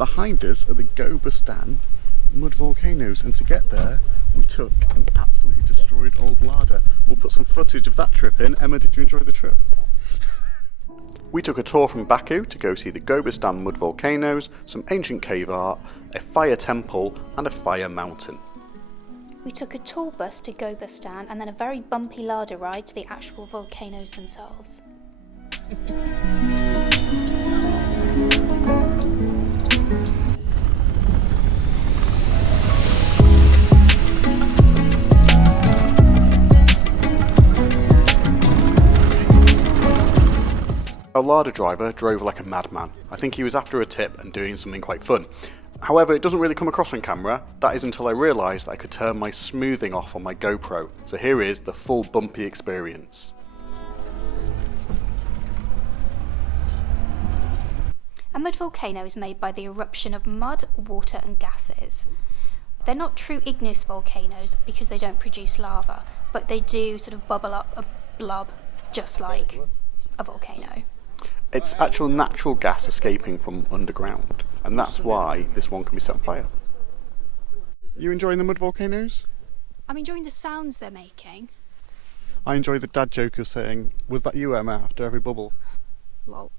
Behind us are the Gobustan mud volcanoes, and to get there we took an absolutely destroyed old Lada. We'll put some footage of that trip in. Emma, did you enjoy the trip? We took a tour from Baku to go see the Gobustan mud volcanoes, some ancient cave art, a fire temple and a fire mountain. We took a tour bus to Gobustan and then a very bumpy Lada ride to the actual volcanoes themselves. Our Lada driver drove like a madman. I think he was after a tip and doing something quite fun. However, it doesn't really come across on camera. That is until I realised that I could turn my smoothing off on my GoPro. So here is the full bumpy experience. A mud volcano is made by the eruption of mud, water and gases. They're not true igneous volcanoes because they don't produce lava, but they do sort of bubble up a blob just like a volcano. It's actual natural gas escaping from underground, and that's why this one can be set on fire. You enjoying the mud volcanoes? I'm enjoying the sounds they're making. I enjoy the dad joke of saying, "Was that you, Emma, after every bubble?" Lol.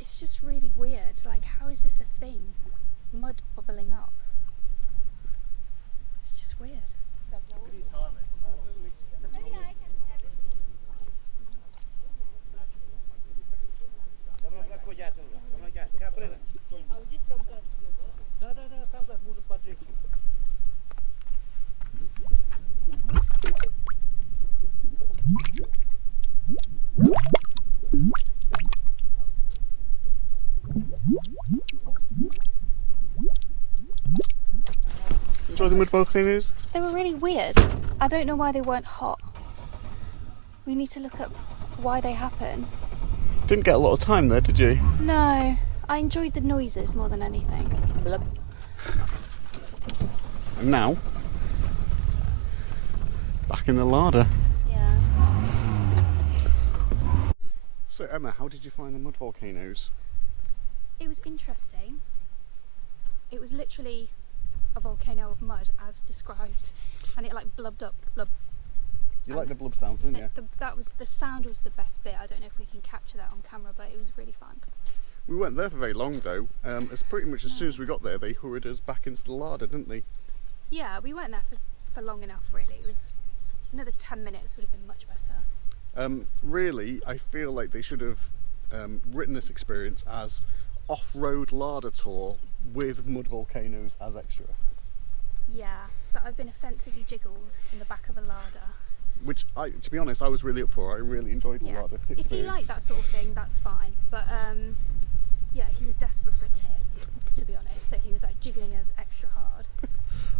It's just really weird, like how is this a thing? Mud bubbling up. It's just weird. Enjoy the mud volcanoes? They were really weird. I don't know why they weren't hot. We need to look up why they happen. Didn't get a lot of time there, did you? No, I enjoyed the noises more than anything. Blub. And now, back in the Lada. Yeah. So Emma, how did you find the mud volcanoes? It was interesting. It was literally a volcano of mud as described, and it like blubbed up, blub. You like the blub sounds, didn't you? The sound was the best bit. I don't know if we can capture that on camera, but it was really fun. We weren't there for very long though. It's pretty much as soon as we got there, they hurried us back into the Lada, didn't they? Yeah, we weren't there for long enough really. It was another 10 minutes would have been much better. Really, I feel like they should have written this experience as off-road Lada tour with mud volcanoes as extra. Yeah, so I've been offensively jiggled in the back of a Lada. Which, to be honest, I was really up for. I really enjoyed the Lada experience. If you like that sort of thing, that's fine. But yeah, he was desperate for a tip, to be honest, so he was like jiggling us extra hard.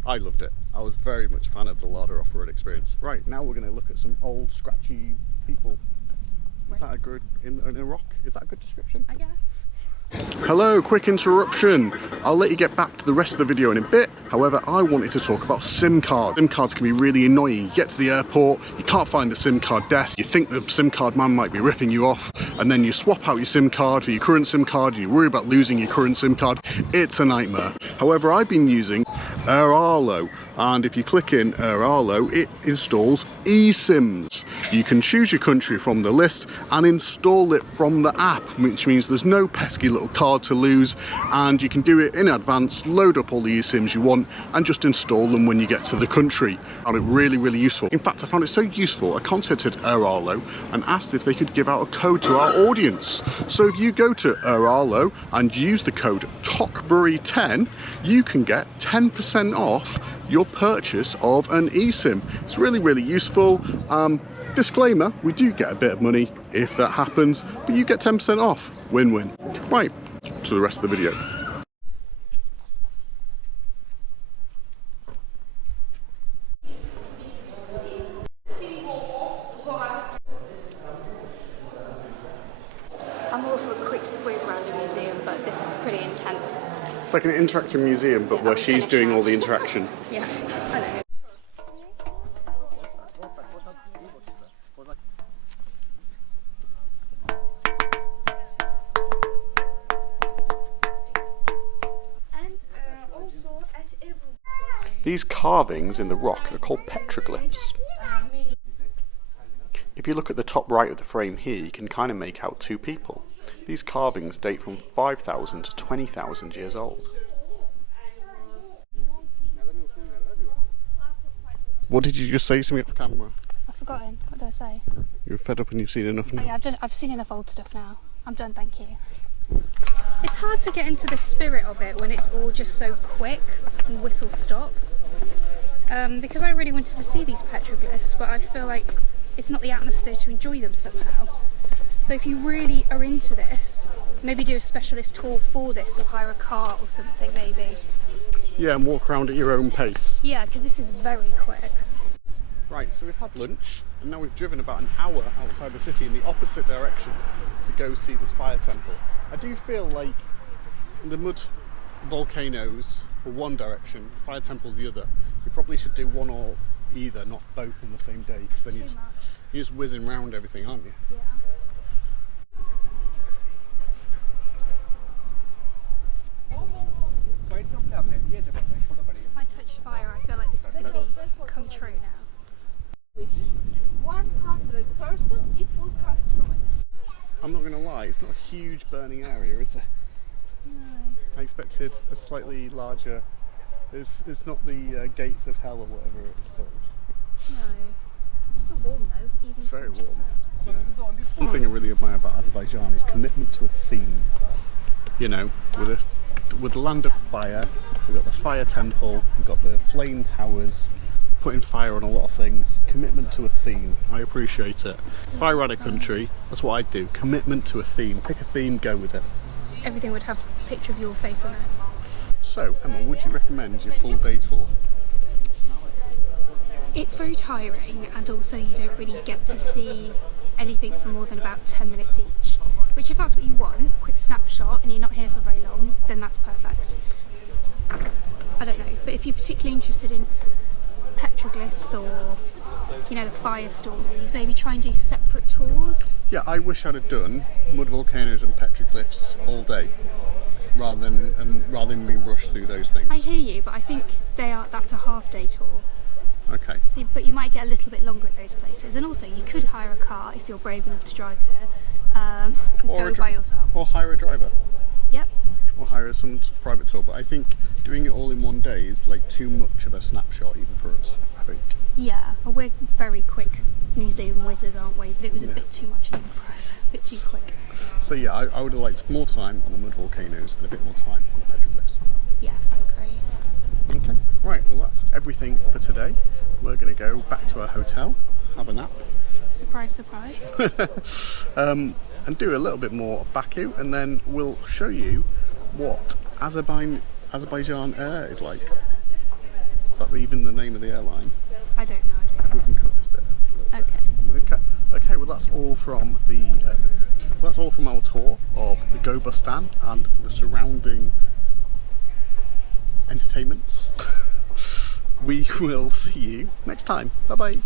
I loved it. I was very much a fan of the Lada off-road experience. Right, now we're going to look at some old scratchy people. Is that a good, in a rock? Is that a good description? I guess. Hello, quick interruption. I'll let you get back to the rest of the video in a bit. However, I wanted to talk about SIM cards. SIM cards can be really annoying. You get to the airport, you can't find the SIM card desk, you think the SIM card man might be ripping you off, and then you swap out your SIM card for your current SIM card and you worry about losing your current SIM card. It's a nightmare. However, I've been using Arlo, and if you click in Arlo, it installs eSIMs. You can choose your country from the list and install it from the app, which means there's no pesky little card to lose, and you can do it in advance, load up all the eSIMs you want and just install them when you get to the country. I found it really, really useful. In fact, I found it so useful I contacted Arlo and asked if they could give out a code to our audience. So if you go to Arlo and use the code TOCKBURY10, you can get 10% off your purchase of an eSIM. It's really, really useful. Disclaimer, we do get a bit of money if that happens, but you get 10% off. Win-win. Right, to the rest of the video. I'm all for a quick squiz around a museum, but this is pretty intense. It's like an interactive museum, but where she's doing all the interaction. Yeah, I know. These carvings in the rock are called petroglyphs. If you look at the top right of the frame here, you can kind of make out two people. These carvings date from 5,000 to 20,000 years old. What did you just say to me off camera? I've forgotten. What did I say? You're fed up and you've seen enough now? Oh, yeah, I've seen enough old stuff now. I'm done, thank you. It's hard to get into the spirit of it when it's all just so quick and whistle stop. Because I really wanted to see these petroglyphs, but I feel like it's not the atmosphere to enjoy them somehow. So if you really are into this, maybe do a specialist tour for this, or hire a car or something maybe. Yeah, and walk around at your own pace. Yeah, because this is very quick. Right, so we've had lunch, and now we've driven about an hour outside the city in the opposite direction to go see this fire temple. I do feel like the mud volcanoes for one direction, fire temples the other. You probably should do one or either, not both in the same day, because then you're just whizzing around everything, aren't you? Yeah. If I touch fire, I feel like this is going to come true now. 100% it will come true. I'm not going to lie, it's not a huge burning area, is it? No. I expected a slightly larger. It's not the gates of hell or whatever it's called. No. It's still warm though. Even It's very just warm. there. Yeah. One thing I really admire about Azerbaijan is commitment to a theme. You know, with the land of fire, we've got the fire temple, we've got the flame towers, putting fire on a lot of things. Commitment to a theme. I appreciate it. If I ran a country, that's what I'd do. Commitment to a theme. Pick a theme, go with it. Everything would have a picture of your face on it. So, Emma, would you recommend your full day tour? It's very tiring, and also you don't really get to see anything for more than about 10 minutes each. Which, if that's what you want, quick snapshot, and you're not here for very long, then that's perfect. I don't know, but if you're particularly interested in petroglyphs or, you know, the fire stories, maybe try and do separate tours. Yeah, I wish I'd have done mud volcanoes and petroglyphs all day, rather than being rushed through those things. I hear you, but I think that's a half-day tour. Okay. So, but you might get a little bit longer at those places, and also you could hire a car if you're brave enough to drive here. Go by yourself. Or hire a driver. Yep. Or hire some private tour. But I think doing it all in one day is like too much of a snapshot, even for us. I think. Yeah, well, we're very quick museum whizzes, aren't we? But it was a bit too much even for us, a bit too quick. So yeah, I would have liked more time on the mud volcanoes and a bit more time on the petroglyphs. Yes, I agree. Okay. Right. Well, that's everything for today. We're going to go back to our hotel, have a nap. Surprise, surprise. And do a little bit more of Baku, and then we'll show you what Azerbaijan Air is like. Is that even the name of the airline? I don't know. I don't We know. can cut this bit a little bit. Okay. Well, that's all from our tour of the Gobustan and the surrounding entertainments. We will see you next time. Bye bye.